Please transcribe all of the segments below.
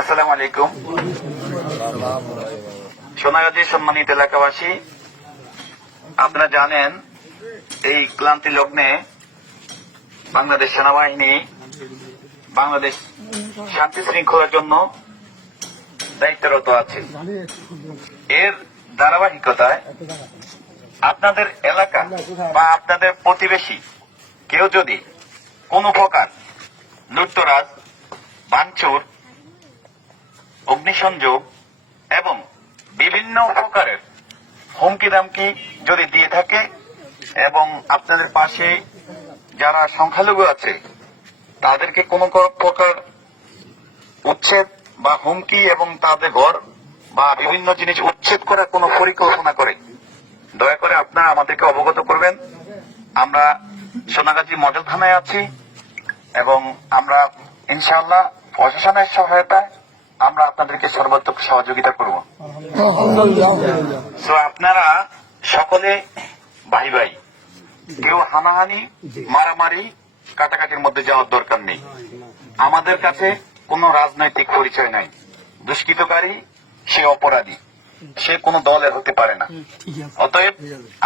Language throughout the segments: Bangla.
আসসালামু আলাইকুম। সোনাগাজী সম্মানিত এলাকাবাসী, আপনারা জানেন এই ক্লান্তি লগ্নে বাংলাদেশ সেনাবাহিনী বাংলাদেশ শান্তি শৃঙ্খলার জন্য দায়িত্বরত আছে। এর ধারাবাহিকতায় আপনাদের এলাকা বা আপনাদের প্রতিবেশী কেউ যদি কোন প্রকার লুটতরাজ, ভাঙচুর, অগ্নিসংযোগ এবং বিভিন্ন প্রকারের হুমকি দামকি যদি দিয়ে থাকে এবং আপনাদের পাশে যারা সংখ্যালঘু আছে তাদেরকে কোনো প্রকার উচ্ছেদ বা হুমকি এবং তাদের ঘর বা বিভিন্ন জিনিস উচ্ছেদ করার কোনো পরিকল্পনা করে, দয়া করে আপনারা আমাদেরকে অবগত করবেন। আমরা সোনাগাজী মডেল থানায় আছি এবং আমরা ইনশাআল্লাহ প্রশাসনের সহায়তায় আমরা আপনাদেরকে সর্বাত্মক সহযোগিতা করব। তো আপনারা সকলে ভাই ভাই, কেউ হানাহানি, মারামারি, কাটাকাটির মধ্যে যাওয়ার দরকার নেই। আমাদের কাছে কোনো রাজনৈতিক পরিচয় নাই। দুষ্কৃতকারী সে অপরাধী, সে কোনো দলের হতে পারে না। অতএব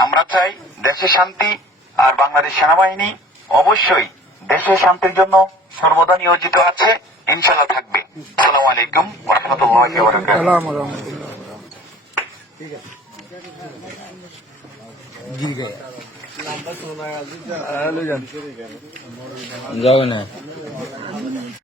আমরা চাই দেশে শান্তি, আর বাংলাদেশ সেনাবাহিনী অবশ্যই দেশের শান্তির জন্য সর্বদা নিয়োজিত আছে, ইনশাআল্লাহ থাকবে। আসসালামু আলাইকুম ওয়া রাহমাতুল্লাহি ওয়া বারাকাতুহু। যাও না।